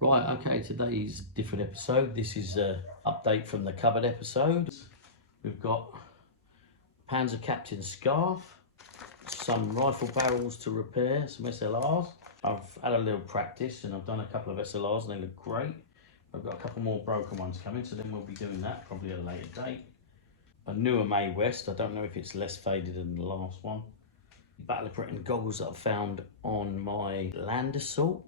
Right, okay, today's different episode. This is an update from the cupboard episode. We've got Panzer Captain scarf, some rifle barrels to repair, some SLRs. I've had a little practice and I've done a couple of SLRs and they look great. I've got a couple more broken ones coming, so then we'll be doing that probably at a later date. A newer May West, I don't know if it's less faded than the last one. Battle of Britain goggles that I found on my land assault.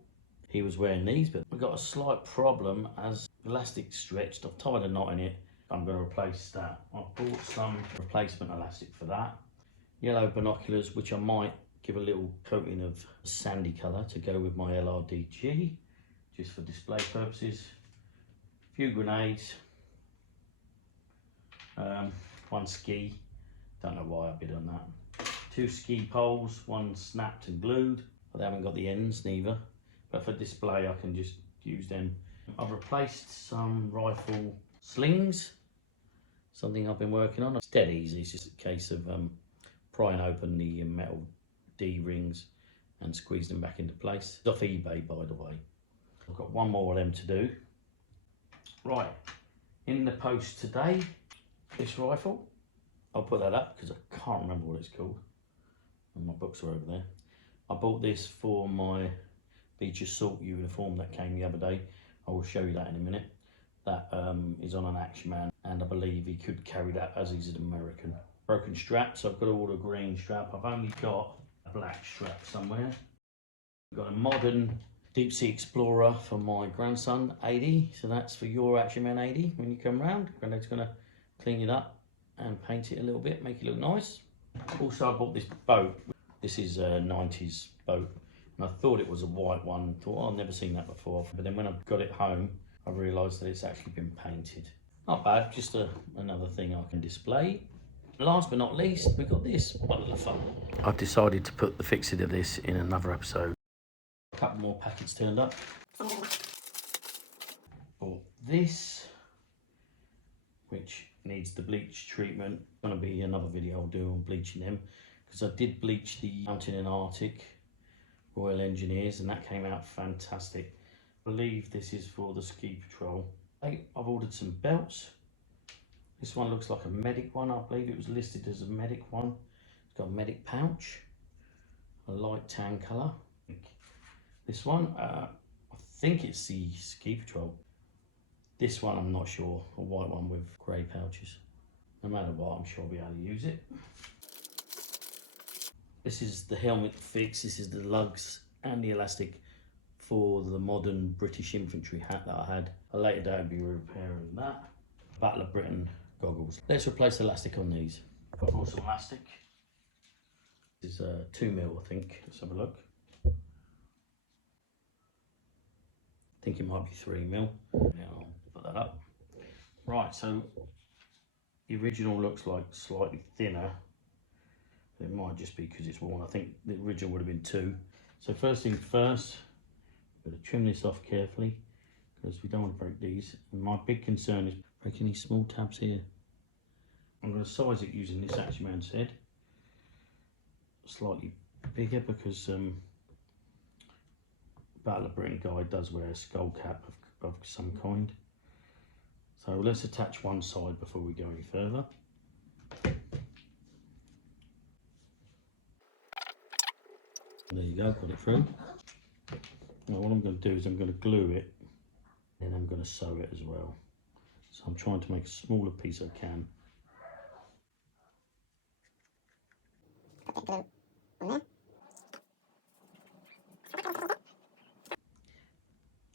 He was wearing these, but we've got a slight problem as elastic stretched. I've tied a knot in it. I'm going to replace that. I've bought some replacement elastic for that. Yellow binoculars, which I might give a little coating of sandy colour to go with my LRDG, just for display purposes. A few grenades, one ski, don't know why I bid on that. 2 ski poles, one snapped and glued, but they haven't got the ends neither. But for display, I can just use them. I've replaced some rifle slings, something I've been working on. It's dead easy, it's just a case of prying open the metal D-rings and squeeze them back into place. It's off eBay, by the way. I've got one more of them to do. Right, in the post today, this rifle. I'll put that up because I can't remember what it's called. And my books are over there. I bought this for my beach assault uniform that came the other day. I will show you that in a minute. That is on an Action Man, and I believe he could carry that as he's an American. Broken straps, I've got all the green strap. I've only got a black strap somewhere. I've got a modern Deep Sea Explorer for my grandson, 80. So that's for your Action Man 80 when you come round. Granddad's gonna clean it up and paint it a little bit, make it look nice. Also, I bought this boat. This is a 90s boat. And I thought it was a white one. Thought, oh, I've never seen that before. But then when I got it home, I realised that it's actually been painted. Not bad, just another thing I can display. Last but not least, we've got this bottle of fun. I've decided to put the fixing of this in another episode. A couple more packets turned up. Bought this, which needs the bleach treatment. Gonna be another video I'll do on bleaching them, because I did bleach the Mountain and Arctic Royal Engineers and that came out fantastic. I believe this is for the ski patrol. I've ordered some belts. This one looks like a medic one. I believe it was listed as a medic one. It's got a medic pouch, a light tan colour. This one, I think it's the ski patrol. This one I'm not sure, a white one with grey pouches. No matter what, I'm sure I'll be able to use it. This is the helmet fix, this is the lugs and the elastic for the modern British infantry hat that I had. A later day I'll be repairing that. Battle of Britain goggles. Let's replace elastic on these. I bought some elastic. This is 2mm, I think. Let's have a look. I think it might be 3mm. Yeah, I'll put that up. Right, so the original looks like slightly thinner. It might just be because it's worn. I think the original would have been 2. So first thing first, I'm going to trim this off carefully because we don't want to break these. And my big concern is breaking these small tabs here. I'm going to size it using this Action Man's head. Slightly bigger because Battle of Britain guy does wear a skull cap of some kind. So let's attach one side before we go any further. There you go, got it through. Now what I'm going to do is I'm going to glue it and I'm going to sew it as well. So I'm trying to make a smaller piece I can.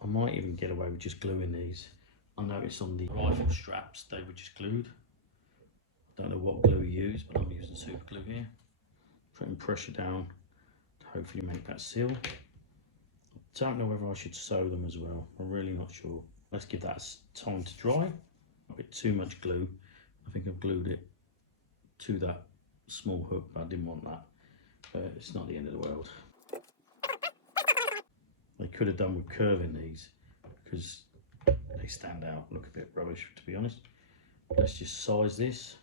I might even get away with just gluing these. I noticed on the rifle straps they were just glued. Don't know what glue you use, but I'm using super glue here. Putting pressure down to hopefully make that seal. I don't know whether I should sew them as well. I'm really not sure. Let's give that time to dry. A bit too much glue. I think I've glued it to that small hook, but I didn't want that. But it's not the end of the world. They could have done with curving these because they stand out, look a bit rubbish to be honest. Let's just size this.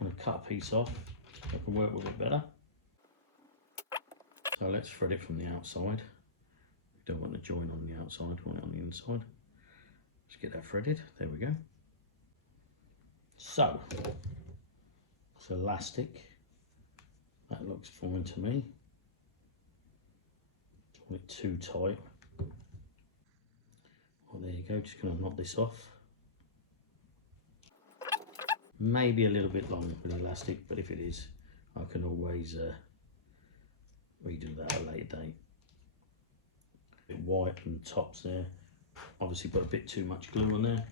I'm going to cut a piece off so I can work with it better. So let's thread it from the outside. Don't want to join on the outside, want it on the inside. Let's get that threaded. There we go. So, it's elastic. That looks fine to me. Don't want it too tight. Well, there you go. Just going to knock this off. Maybe a little bit long with elastic, but if it is, I can always redo that at a later date. A bit white on the tops there. Obviously put a bit too much glue on there.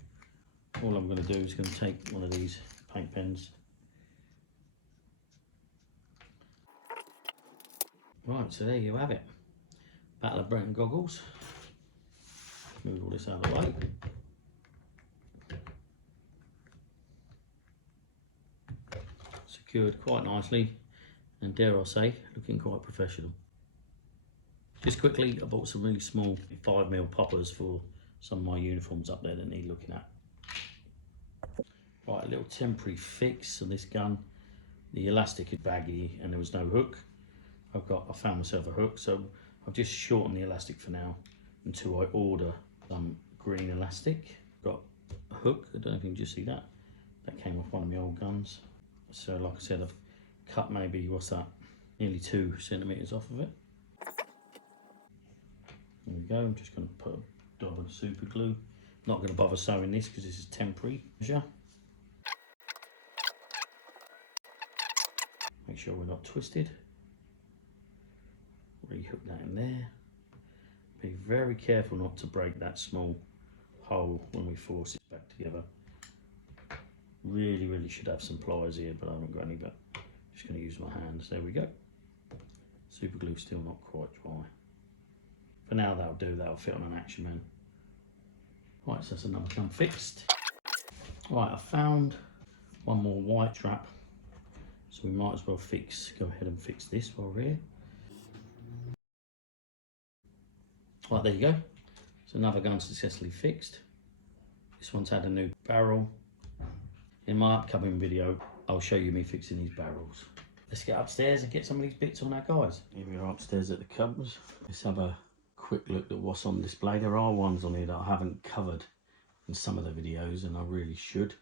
All I'm going to do is going to take one of these paint pens. Right, so there you have it. Battle of Britain goggles. Move all this out of the way. Secured quite nicely, and dare I say, looking quite professional. Just quickly, I bought some really small 5mm poppers for some of my uniforms up there that need looking at. Right, a little temporary fix on this gun. The elastic is baggy and there was no hook. I found myself a hook, so I've just shortened the elastic for now until I order some green elastic. Got a hook, I don't know if you can just see that. That came off one of my old guns. So like I said, I've cut maybe, what's that, nearly 2 centimetres off of it. There we go, I'm just going to put a dab of super glue. Not going to bother sewing this because this is temporary measure. Make sure we're not twisted. Rehook that in there. Be very careful not to break that small hole when we force it back together. Really should have some pliers here, but I haven't got any, but I'm just going to use my hands. There we go. Super glue still not quite dry. For now that'll do, that'll fit on an Action Man. Right, so that's another gun fixed. Right, I found one more white strap, so we might as well go ahead and fix this while we're here. Right, there you go. So another gun successfully fixed. This one's had a new barrel. In my upcoming video, I'll show you me fixing these barrels. Let's get upstairs and get some of these bits on our guys. Here we are upstairs at the cupboards. Let's have a quick look at what's on display. There are ones on here that I haven't covered in some of the videos, and I really should.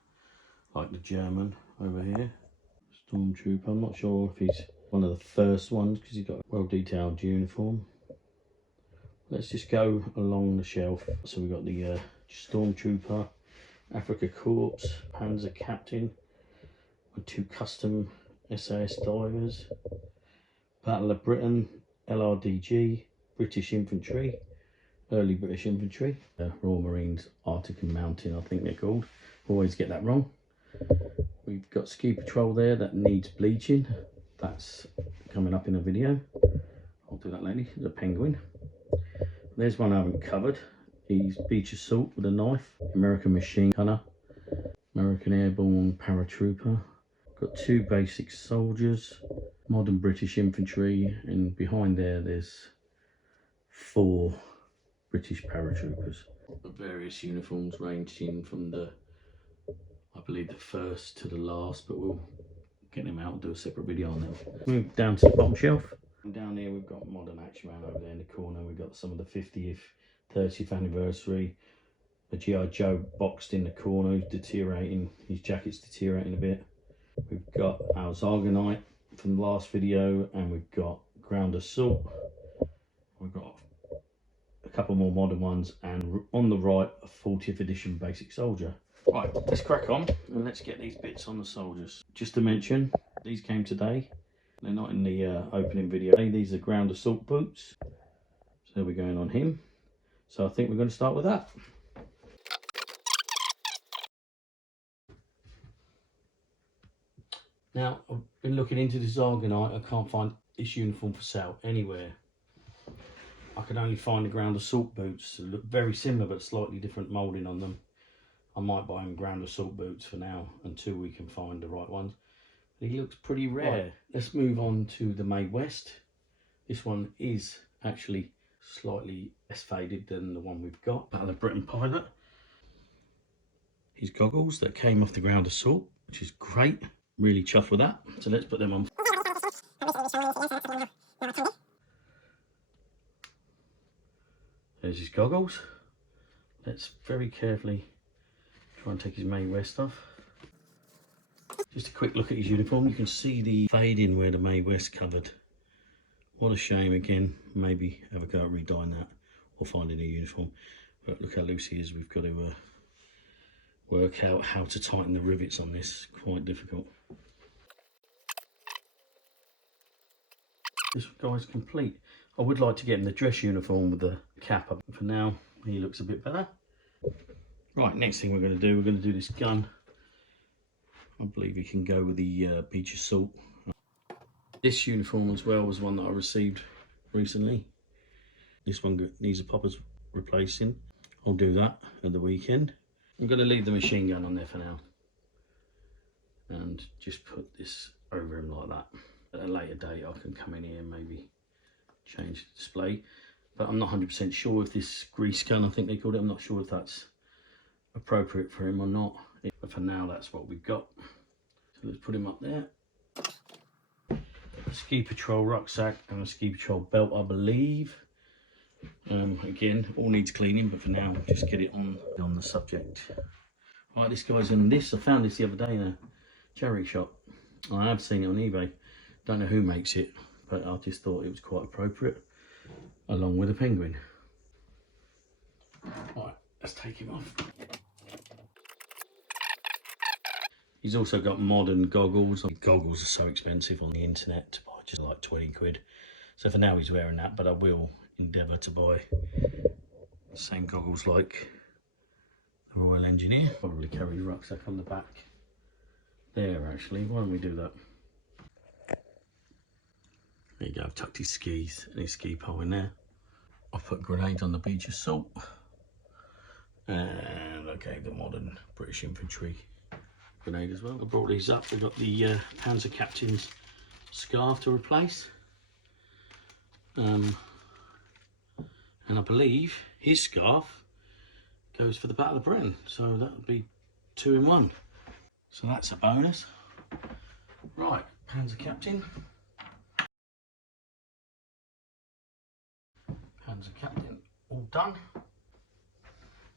Like the German over here. Stormtrooper. I'm not sure if he's one of the first ones because he's got a well detailed uniform. Let's just go along the shelf. So we've got the Stormtrooper, Afrika Korps, Panzer Captain, with 2 custom SAS divers, Battle of Britain, LRDG, British Infantry, early British Infantry, Royal Marines, Arctic and Mountain, I think they're called. Always get that wrong. We've got Ski Patrol there that needs bleaching. That's coming up in a video. I'll do that later. There's a penguin. There's one I haven't covered. He's Beach Assault with a knife. American Machine Gunner. American Airborne Paratrooper. Got 2 basic soldiers. Modern British Infantry. And behind there's 4 British paratroopers. Various uniforms ranging from the, I believe, the first to the last, but we'll get them out and do a separate video on them. Move down to the bottom shelf. And down here we've got Modern Action Man over there in the corner. We've got some of the 50th, 30th anniversary. A G.I. Joe boxed in the corner who's deteriorating. His jacket's deteriorating a bit. We've got our Zargonite from the last video, and we've got Ground Assault. We've got a couple more modern ones, and on the right a 40th edition basic soldier. Right, let's crack on and let's get these bits on the soldiers. Just to mention, these came today. They're not in the opening video. These are Ground Assault boots. So we're going on him. So I think we're going to start with that. Now, I've been looking into this Zargonite. I can't find this uniform for sale anywhere. I could only find the Ground Assault boots. They look very similar but slightly different moulding on them. I might buy him Ground Assault boots for now until we can find the right ones. He looks pretty rare. Right. Let's move on to the Mae West. This one is actually slightly less faded than the one we've got. Battle of Britain Pilot. His goggles that came off the Ground Assault, which is great. Really chuffed with that. So let's put them on. There's his goggles. Let's very carefully try and take his Mae West off. Just a quick look at his uniform. You can see the fading where the Mae West covered. What a shame. Again, maybe have a go at redyeing that or finding a uniform. But look how loose he is. We've got to work out how to tighten the rivets on this. Quite difficult. This guy's complete. I would like to get him the dress uniform with the cap up. For now, he looks a bit better. Right, next thing we're going to do this gun. I believe he can go with the beach assault. This uniform as well was one that I received recently. This one needs a poppers replacing. I'll do that at the weekend. I'm going to leave the machine gun on there for now and just put this over him like that. At a later date I can come in here and maybe change the display, but I'm not 100% sure if this grease gun, I think they called it, I'm not sure if that's appropriate for him or not, but for now that's what we've got. So let's put him up there. A ski patrol rucksack and a ski patrol belt, I believe. Again, all needs cleaning, but for now just get it on the subject. Right, this guy's in this. I found this the other day in a charity shop. I have seen it on eBay. Don't know who makes it, but I just thought it was quite appropriate along with a penguin. Right, let's take him off. He's also got modern goggles. Goggles are so expensive on the internet to buy, just like 20 quid. So for now he's wearing that, but I will endeavour to buy the same goggles like the Royal Engineer. Probably carry the rucksack on the back there actually. Why don't we do that? There you go, I've tucked his skis and his ski pole in there. I've put grenades on the beach assault. And okay, the modern British infantry grenade as well. I brought these up. We've got the Panzer Captain's scarf to replace. And I believe his scarf goes for the Battle of Britain. So that would be 2 in 1. So that's a bonus. Right, Panzer Captain. Panzer Captain, all done.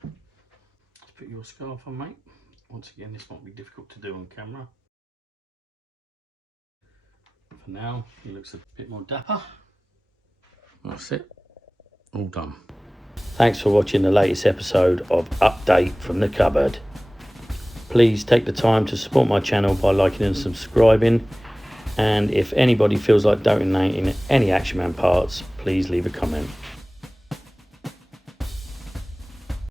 Let's put your scarf on, mate. Once again, this might be difficult to do on camera. For now, he looks a bit more dapper. That's it, all done. Thanks for watching the latest episode of Update from the Cupboard. Please take the time to support my channel by liking and subscribing. And if anybody feels like donating any Action Man parts, please leave a comment.